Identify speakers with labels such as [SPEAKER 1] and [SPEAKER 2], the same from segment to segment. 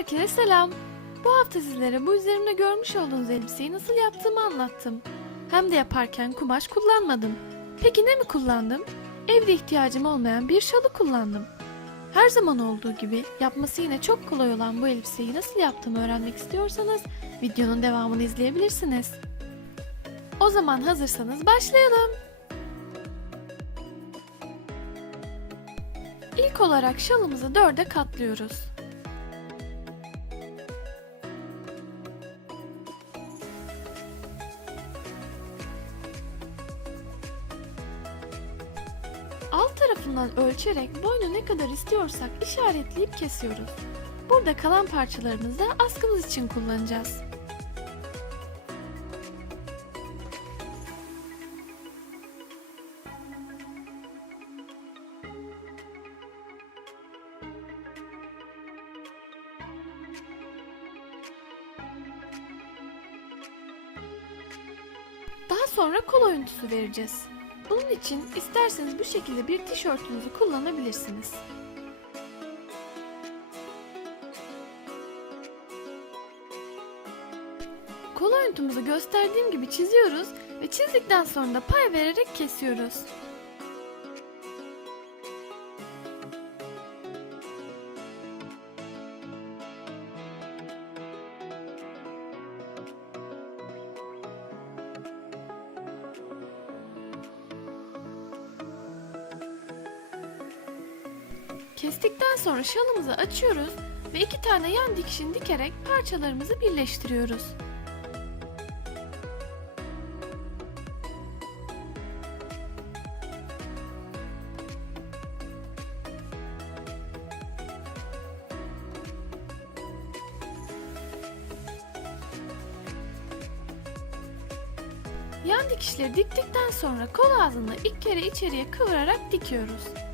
[SPEAKER 1] Herkese selam. Bu hafta sizlere bu üzerimde görmüş olduğunuz elbiseyi nasıl yaptığımı anlattım. Hem de yaparken kumaş kullanmadım. Peki ne mi kullandım? Evde ihtiyacım olmayan bir şalı kullandım. Her zaman olduğu gibi yapması yine çok kolay olan bu elbiseyi nasıl yaptığımı öğrenmek istiyorsanız videonun devamını izleyebilirsiniz. O zaman hazırsanız başlayalım. İlk olarak şalımızı dörde katlıyoruz. Tarafından ölçerek boynu ne kadar istiyorsak işaretleyip kesiyoruz. Burada kalan parçalarımızı da askımız için kullanacağız. Daha sonra kol oyuntusu vereceğiz. Bunun için isterseniz bu şekilde bir tişörtünüzü kullanabilirsiniz. Kol oyuntumuzu gösterdiğim gibi çiziyoruz ve çizdikten sonra da pay vererek kesiyoruz. Kestikten sonra şalımızı açıyoruz ve iki tane yan dikişini dikerek parçalarımızı birleştiriyoruz. Yan dikişleri diktikten sonra kol ağzını ilk kere içeriye kıvırarak dikiyoruz.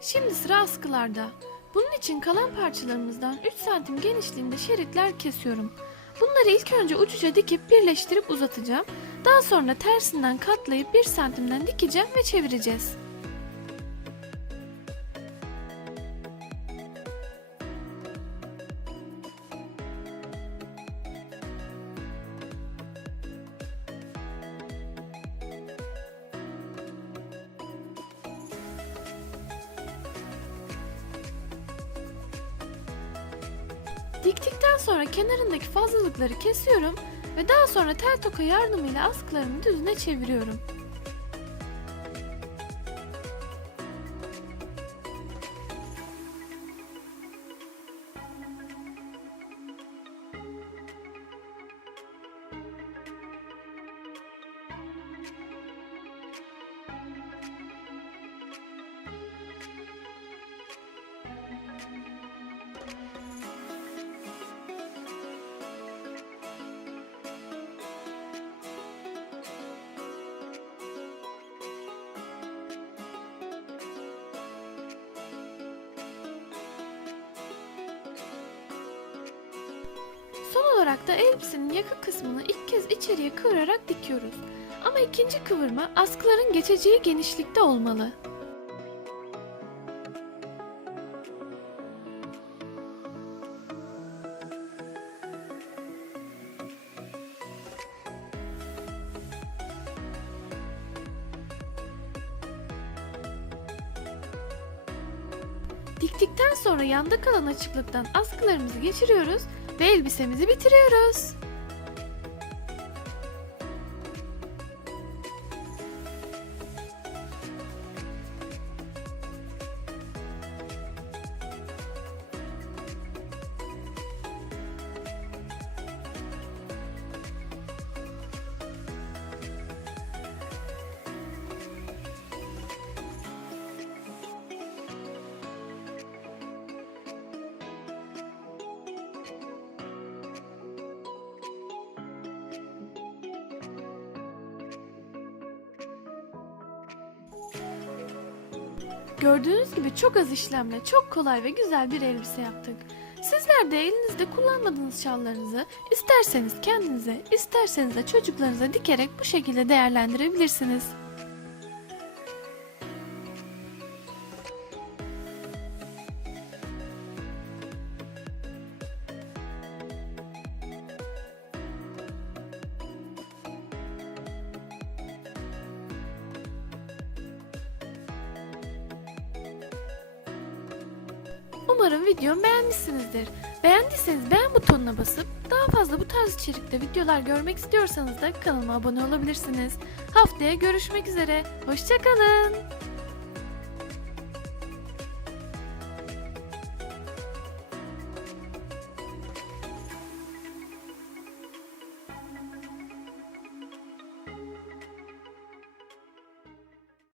[SPEAKER 1] Şimdi sıra askılarda. Bunun için kalan parçalarımızdan 3 santim genişliğinde şeritler kesiyorum. Bunları ilk önce ucuca dikip birleştirip uzatacağım. Daha sonra tersinden katlayıp 1 santimden dikeceğim ve çevireceğiz. Diktikten sonra kenarındaki fazlalıkları kesiyorum ve daha sonra tel toka yardımıyla askılarımı düzüne çeviriyorum. Son olarak da elbisenin yaka kısmını ilk kez içeriye kıvırarak dikiyoruz. Ama ikinci kıvırma askıların geçeceği genişlikte olmalı. Diktikten sonra yanda kalan açıklıktan askılarımızı geçiriyoruz ve elbisemizi bitiriyoruz. Gördüğünüz gibi çok az işlemle çok kolay ve güzel bir elbise yaptık. Sizler de elinizde kullanmadığınız şallarınızı isterseniz kendinize, isterseniz de çocuklarınıza dikerek bu şekilde değerlendirebilirsiniz. Umarım videomu beğenmişsinizdir. Beğendiyseniz beğen butonuna basıp daha fazla bu tarz içerikte videolar görmek istiyorsanız da kanalıma abone olabilirsiniz. Haftaya görüşmek üzere. Hoşçakalın.